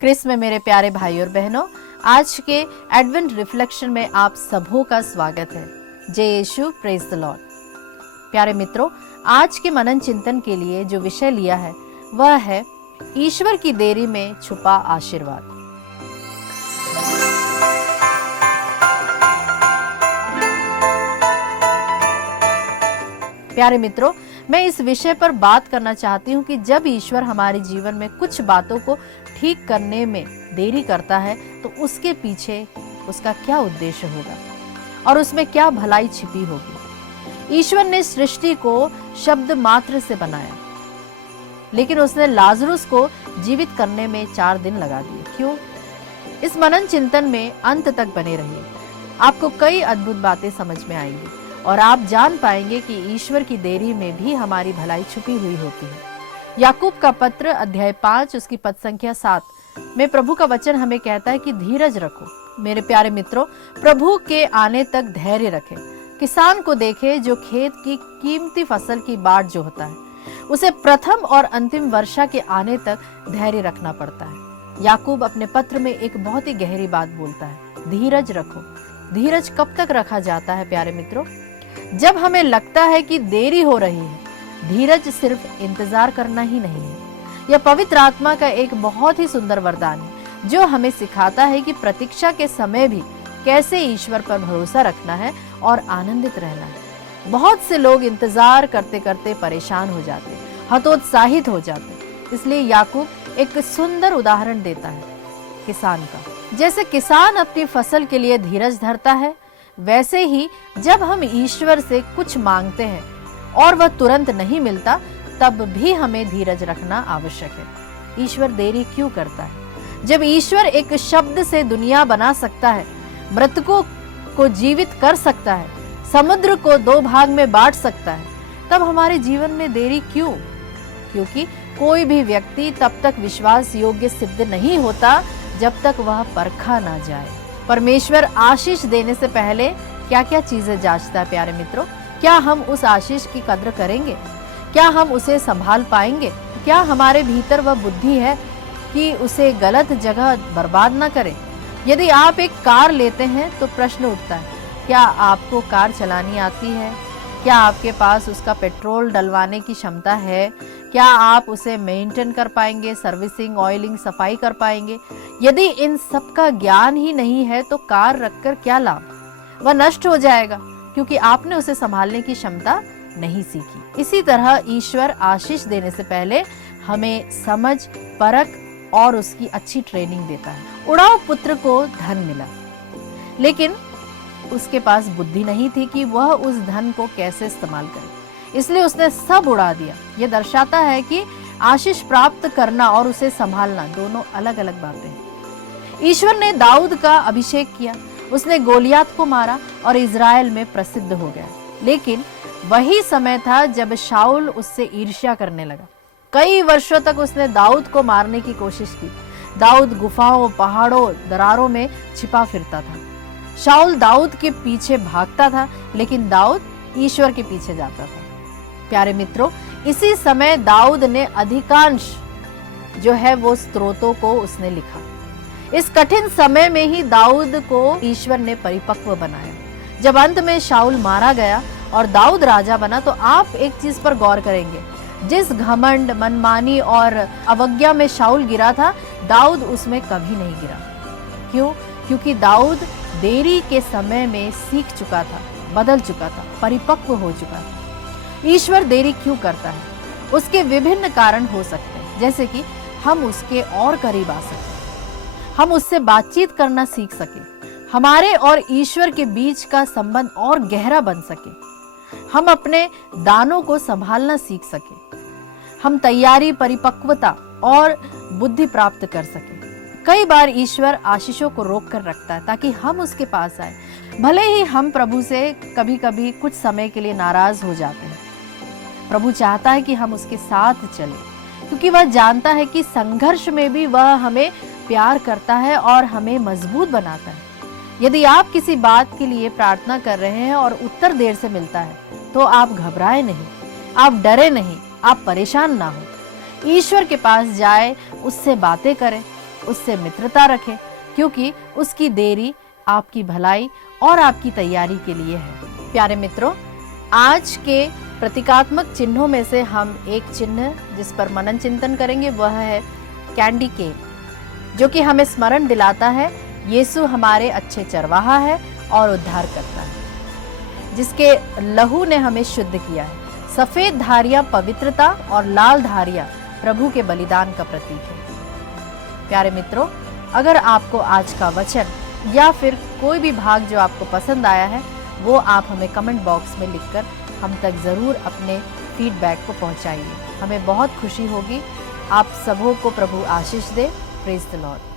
Chris में मेरे प्यारे भाई और बहनों, आज के एडवेंट रिफ्लेक्शन में आप सबों का स्वागत है। जय यीशु, प्रेज द लॉर्ड। प्यारे मित्रों, आज के मनन चिंतन के लिए जो विषय लिया है वह है ईश्वर की देरी में छुपा आशीर्वाद। प्यारे मित्रों, मैं इस विषय पर बात करना चाहती हूँ कि जब ईश्वर हमारे जीवन में कुछ बातों को ठीक करने में देरी करता है तो उसके पीछे उसका क्या उद्देश्य होगा और उसमें क्या भलाई छिपी होगी। ईश्वर ने सृष्टि को शब्द मात्र से बनाया, लेकिन उसने लाजरुस को जीवित करने में 4 दिन लगा दिए। क्यों? इस मनन चिंतन में अंत तक बने रहिए। आपको कई अद्भुत बातें समझ में आएंगी और आप जान पाएंगे कि ईश्वर की देरी में भी हमारी भलाई छुपी हुई होती है। याकूब का पत्र अध्याय 5 उसकी पद संख्या 7 में प्रभु का वचन हमें कहता है कि धीरज रखो। मेरे प्यारे मित्रों, प्रभु के आने तक धैर्य रखें। किसान को देखे जो खेत की कीमती फसल की बाट जोहता है, उसे प्रथम और अंतिम वर्षा के आने तक धैर्य रखना पड़ता है। याकूब अपने पत्र में एक बहुत ही गहरी बात बोलता है, धीरज रखो। धीरज कब तक रखा जाता है प्यारे मित्रों? जब हमें लगता है कि देरी हो रही है। धीरज सिर्फ इंतजार करना ही नहीं है, यह पवित्र आत्मा का एक बहुत ही सुंदर वरदान है जो हमें सिखाता है कि प्रतीक्षा के समय भी कैसे ईश्वर पर भरोसा रखना है और आनंदित रहना है। बहुत से लोग इंतजार करते करते परेशान हो जाते, हतोत्साहित हो जाते। इसलिए याकूब एक सुंदर उदाहरण देता है किसान का। जैसे किसान अपनी फसल के लिए धीरज धरता है, वैसे ही जब हम ईश्वर से कुछ मांगते हैं और वह तुरंत नहीं मिलता, तब भी हमें धीरज रखना आवश्यक है। ईश्वर देरी क्यों करता है? जब ईश्वर एक शब्द से दुनिया बना सकता है, मृतकों को जीवित कर सकता है, समुद्र को 2 भाग में बांट सकता है, तब हमारे जीवन में देरी क्यों? क्योंकि कोई भी व्यक्ति तब तक विश्वास योग्य सिद्ध नहीं होता जब तक वह परखा ना जाए। परमेश्वर आशीष देने से पहले क्या क्या चीजें जांचता है प्यारे मित्रों? क्या हम उस आशीष की कद्र करेंगे? क्या हम उसे संभाल पाएंगे? क्या हमारे भीतर वह बुद्धि है कि उसे गलत जगह बर्बाद ना करें? यदि आप एक कार लेते हैं तो प्रश्न उठता है, क्या आपको कार चलानी आती है? क्या आपके पास उसका पेट्रोल डलवाने की क्षमता है? क्या आप उसे मेंटेन कर पाएंगे, सर्विसिंग, ऑयलिंग, सफाई कर पाएंगे? यदि इन सब का ज्ञान ही नहीं है तो कार रखकर क्या लाभ? वह नष्ट हो जाएगा क्योंकि आपने उसे संभालने की क्षमता नहीं सीखी। इसी तरह ईश्वर आशीष देने से पहले हमें समझ, परख और उसकी अच्छी ट्रेनिंग देता है। उड़ाऊ पुत्र को धन मिला, लेकिन उसके पास बुद्धि नहीं थी कि वह उस धन को कैसे इस्तेमाल करे, इसलिए उसने सब उड़ा दिया। यह दर्शाता है कि आशीष प्राप्त करना और उसे संभालना दोनों अलग अलग बातें हैं। ईश्वर ने दाऊद का अभिषेक किया, उसने गोलियात को मारा और इज़राइल में प्रसिद्ध हो गया। लेकिन वही समय था जब शाऊल उससे ईर्ष्या करने लगा। कई वर्षों तक उसने दाऊद को मारने की कोशिश की। दाऊद गुफाओं, पहाड़ों, दरारों में छिपा फिरता था। शाऊल दाऊद के पीछे भागता था, लेकिन दाऊद ईश्वर के पीछे जाता था। प्यारे मित्रों, इसी समय दाऊद ने अधिकांश जो है वो स्तोत्रों को उसने लिखा। इस कठिन समय में ही दाऊद को ईश्वर ने परिपक्व बनाया। जब अंत में शाऊल मारा गया और दाऊद राजा बना, तो आप एक चीज पर गौर करेंगे, जिस घमंड, मनमानी और अवज्ञा में शाऊल गिरा था, दाऊद उसमें कभी नहीं गिरा। क्यों? क्योंकि दाऊद देरी के समय में सीख चुका था, बदल चुका था, परिपक्व हो चुका था। ईश्वर देरी क्यों करता है? उसके विभिन्न कारण हो सकते हैं, जैसे कि हम उसके और करीब आ सकें, हम उससे बातचीत करना सीख सके, हमारे और ईश्वर के बीच का संबंध और गहरा बन सके, हम अपने दानों को संभालना सीख सके, हम तैयारी, परिपक्वता और बुद्धि प्राप्त कर सके। कई बार ईश्वर आशीषों को रोक कर रखता है ताकि हम उसके पास आए। भले ही हम प्रभु से कभी कभी कुछ समय के लिए नाराज हो जाते हैं, प्रभु चाहता है कि हम उसके साथ चलें, क्योंकि वह जानता है कि संघर्ष में भी वह हमें प्यार करता है और हमें मजबूत बनाता है। यदि आप किसी बात के लिए प्रार्थना कर रहे हैं और उत्तर देर से मिलता है, तो आप घबराए नहीं, आप डरे नहीं, आप परेशान ना हो। ईश्वर के पास जाए, उससे बातें करें, उससे मित्रता रखें, क्योंकि उसकी देरी आपकी भलाई और आपकी तैयारी के लिए है। प्यारे मित्रों, आज के प्रतीकात्मक चिन्हों में से हम एक चिन्ह जिस पर मनन चिंतन करेंगे वह है कैंडी केन, जो कि हमें स्मरण दिलाता है यीशु हमारे अच्छे चरवाहा है और उद्धार करता है, जिसके लहू ने हमें शुद्ध किया है। सफेद धारियां पवित्रता और लाल धारियां प्रभु के बलिदान का प्रतीक है। प्यारे मित्रों, अगर आपको आज का वचन या फिर कोई भी भाग जो आपको पसंद आया है वो आप हमें कमेंट बॉक्स में लिखकर हम तक ज़रूर अपने फीडबैक को पहुंचाइए। हमें बहुत खुशी होगी। आप सबों को प्रभु आशीष दे। Praise the Lord.